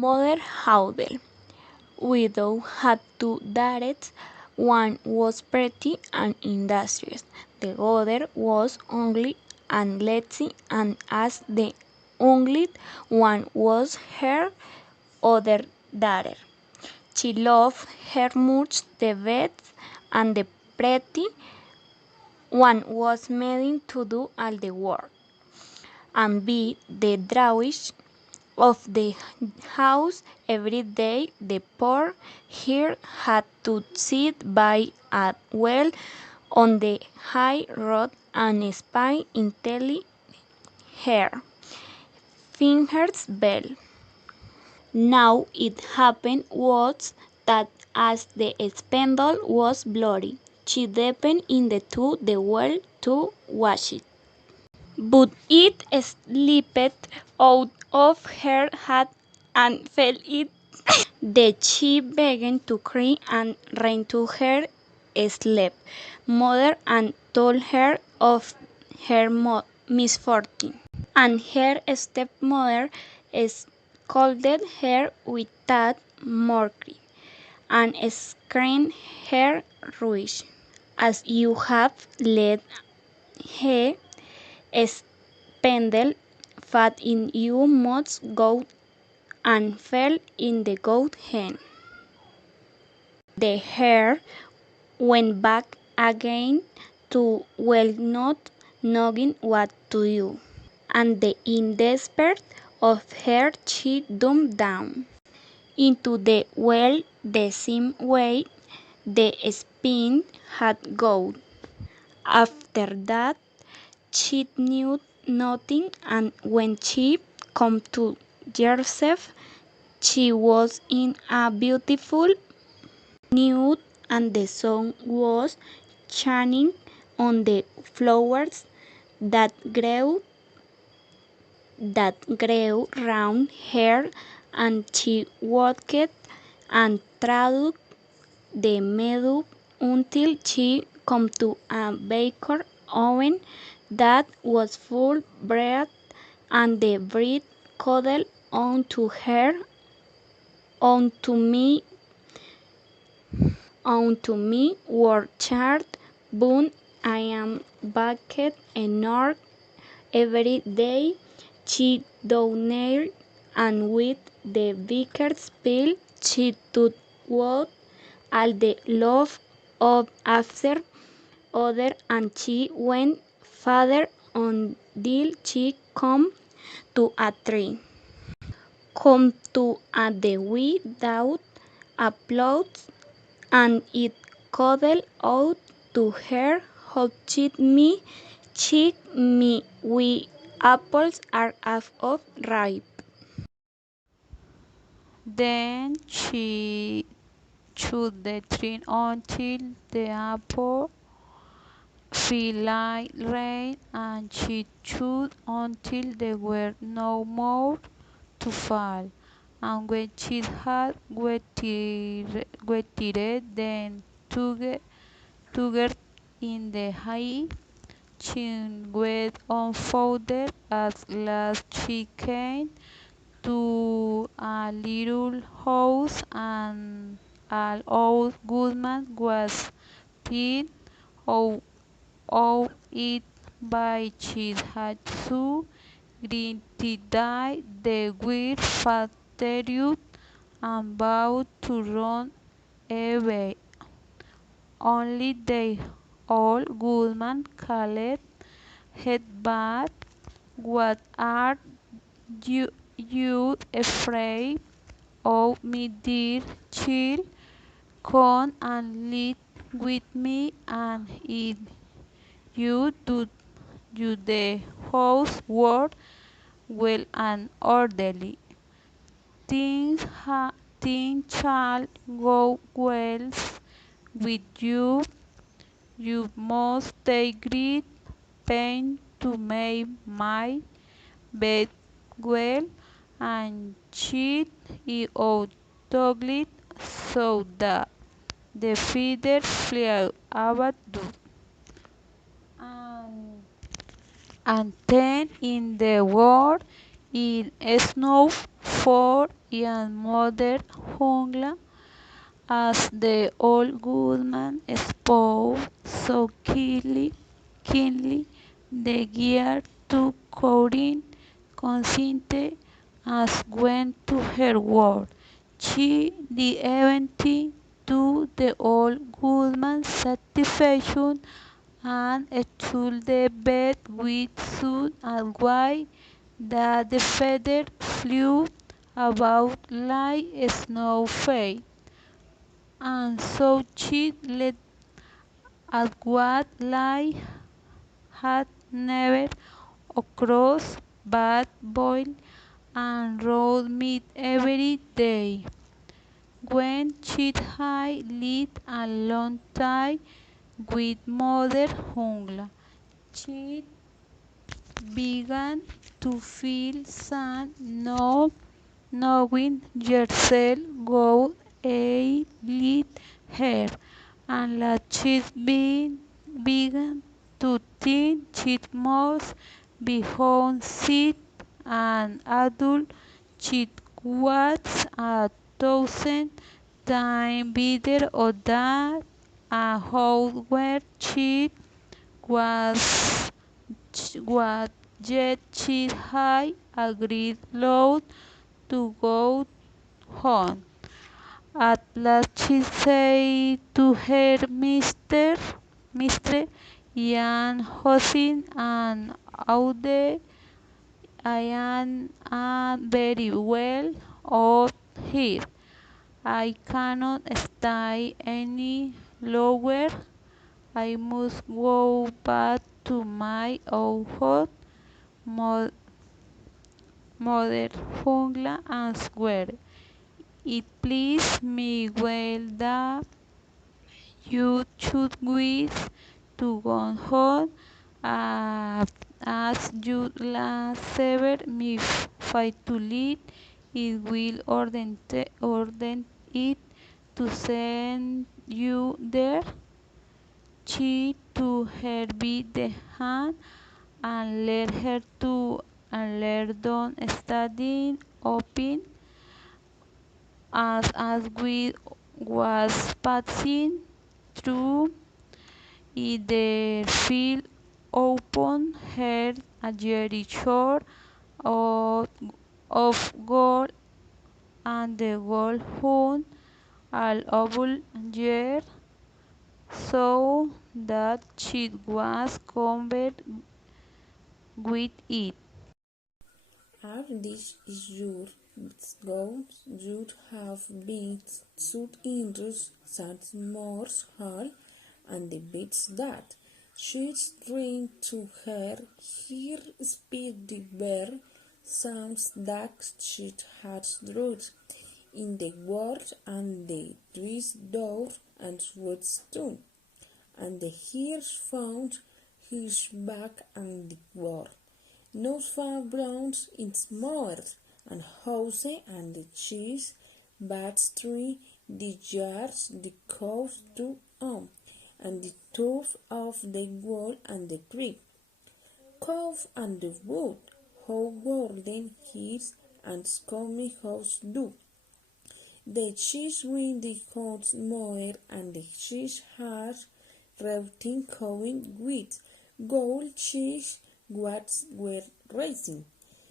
Mother Hulda widow had two daughters. One was pretty and industrious, the other was ugly and lazy, and as the ugly one was her other daughter, she loved her much the best, and the pretty one was made to do all the work and be the drudge of the house every day. The poor here had to sit by a well on the high road and spy until her fingers bell. Now it happened was that as the spindle was bloody, she dipped into the well to wash it. But it slipped out of her hand and fell in. The she began to cry and ran to her sleep mother and told her of her misfortune. And her stepmother scolded her with that mockery and screamed her rubbish. As you have let her spindle fat in you must go and fell in the goat hen. The hare went back again to well not knowing what to do, and in despair of her she dumped down into the well the same way the spin had gone. After that she knew nothing, and when she came to herself she was in a beautiful nude, and the sun was shining on the flowers that grew round her, and she walked and trod the meadow until she came to a baker's oven that was full bread, and the bread called unto her, unto me, unto me were charred bone. I am baked enough every day. She downed, and with the vicar's pill she took out all the love of after other, and she went farther until she come to a tree, come to a the without applause, and it called out to her, how cheat me, cheat me, we apples are half of ripe. Then she chewed the tree until the apple fell like rain, and she chewed until there were no more to fall. And when she had wetted them together in the hay, she went unfolded. At last she came to a little house, and an old woodman was pinned out of it by she had so greatly died the weird fathered and vowed to run away. Only the old woodman called it back. What are you afraid of me, dear child? Come and live with me, and if you do the housework well and orderly, things shall go well with you. You must take great pains to make my bed well, and sheet it out tugly, so that the feathers fly about you. And, and then in the world it snow for young mother Hulda, as the old goodman spoke so keenly, the girl took courage, consented, and went to her work. She did everything to the old goodman's satisfaction, and stole the bed with such a way that the feathers flew about like snowflakes, and so she let at what life had never across but boiled and rolled meat every day. When she had lived a long time with Mother Hulda, she began to feel sad, not knowing herself would a lead her, and that she began to think she must be homesick and adult. She was 1,000 times better of that, and how where she was what yet she had agreed loud to go home. At last she said to her mistress, young husband, and although I am very well off here, I cannot stay any longer. I must go back to my old home. Mother Hulda answered, "It pleases me well that you should wish to go home, uh, as you last sever me fight to lead. It will order it to send you there." She took her by the hand and led her to a London study open as we was passing through it. The field opened her a very shore of, of gold, and the gold hung all over her, so that she was covered with it. If this is your goal, you'd have been suit Indus St. Morse Hall, and the bits that she strained to her here speak the bare sounds that she had wrote in the world, and the trees door and wood stone, and the hears found his back and the world. Not far browns in smart and house and the cheese, bad tree, the jars, the cows to and the top of the wall and the creek, cove and the wood, how golden his and scummy house do. The cheese wind the hot moor and the cheese heart routing going with gold cheese what were racing.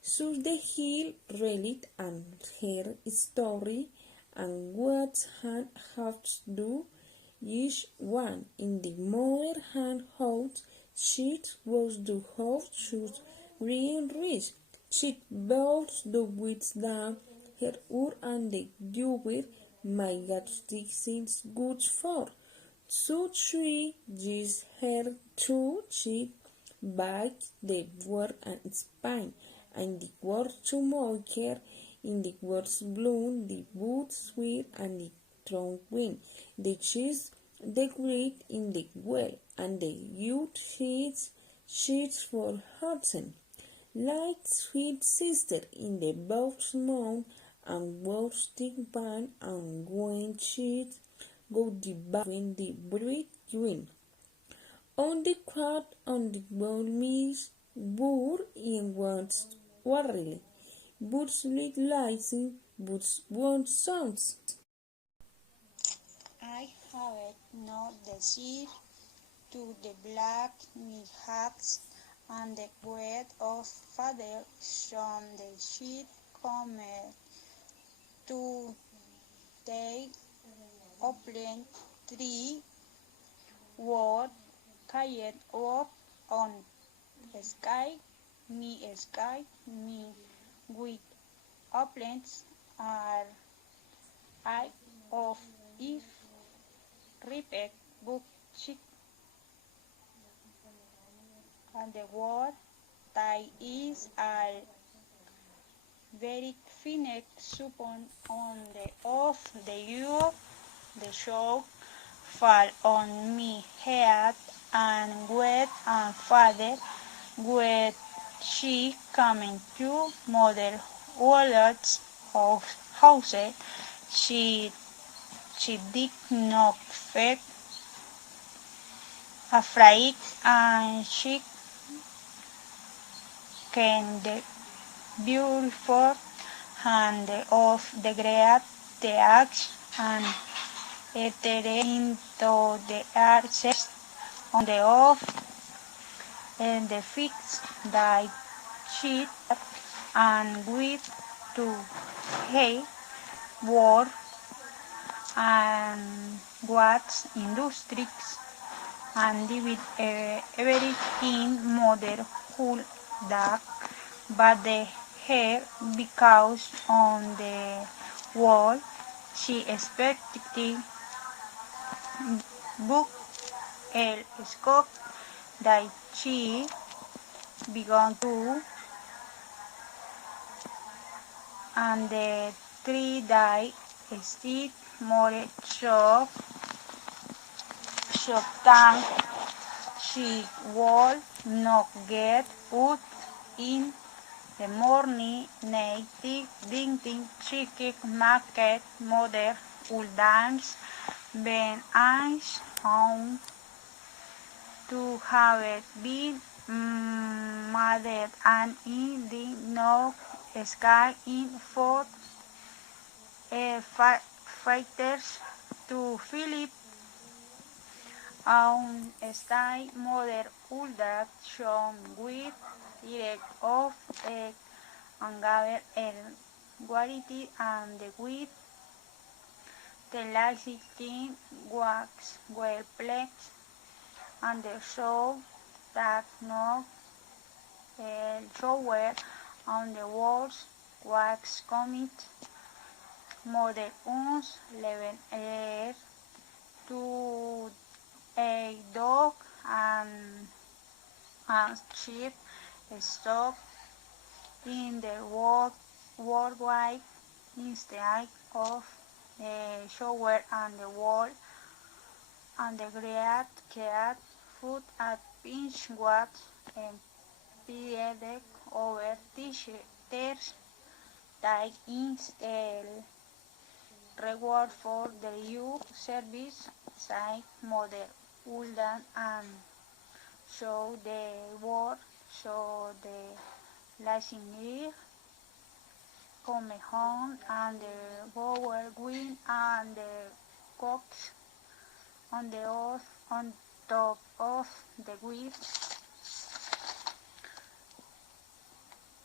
So the hill relit and her story, and what hand have to do each one in the more hand house sheet was the house should real rich. She bowed the wits down her ur and the jewel my God things good for. So she used her two cheek back the word and spine, and the word to mocker in the words bloom, the wood sweet and the strong wind, the cheese the great in the well, and the youth sheets for Hudson, like sweet sister in the boat mound, and roasting pan and going sheet go the back when the bright green. On the crowd on the ball me's boor in once warily. Birds like lightning, birds want sounds. I have no desire to the black hats and the bread of father from the sheet come to the open tree what carried up on sky me with opulence are eye of if ripe book chick and the word that is a very fine supon on the of the you the show fall on me head and wet and father with she coming to mother wallets of houses she did not feel afraid and she came the beautiful hand of the great the axe and enter into the arches on the off and the fix that sheet and with to hay war and what industries and with everything mother Hulda, but the hair because on the wall she expected book el scope that she began to and the three die still more shock than she would not get out in the morning native thinking chicken market mother would dance when eyes on to have been mother and in the north sky in fought fighters to Philip on style mother Hulda shown with direct of egg and gather variety and the with the lazy thing wax well plex and the show that no shower on the walls wax commit mother uns 11 air to a dog and sheep stock in the worldwide instead of the shower and the wall and the great cat food at pinch what impeded over teachers that instead reward for the youth service side mother Hulda and show the world show the listening come home and the bower win and the cocks on the earth on top of the wheel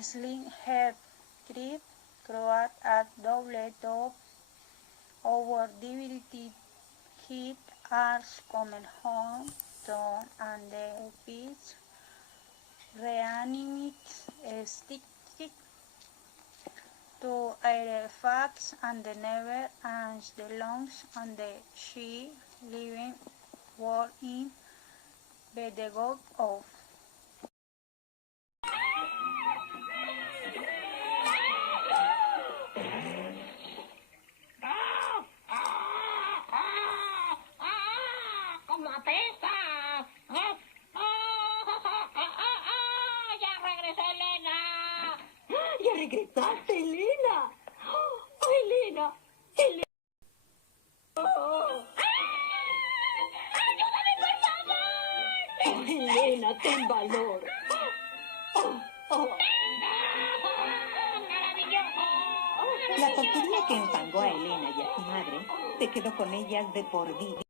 sling head grip croat at double top over divinity hit arms coming home down and the pitch reanimate stick to artifacts and the never and the lungs and the she living war in pedagogue of ¡Como apesta! ¡Ya regresé, Elena! ¡Ya regresaste, Elena! ¡Oh, Elena! ¡Elena! ¡Ayúdame, por favor! ¡Oh, Elena, ten valor! ¡Oh, oh! La porquería que enfangó a Elena y a su madre se quedó con ellas de por vida.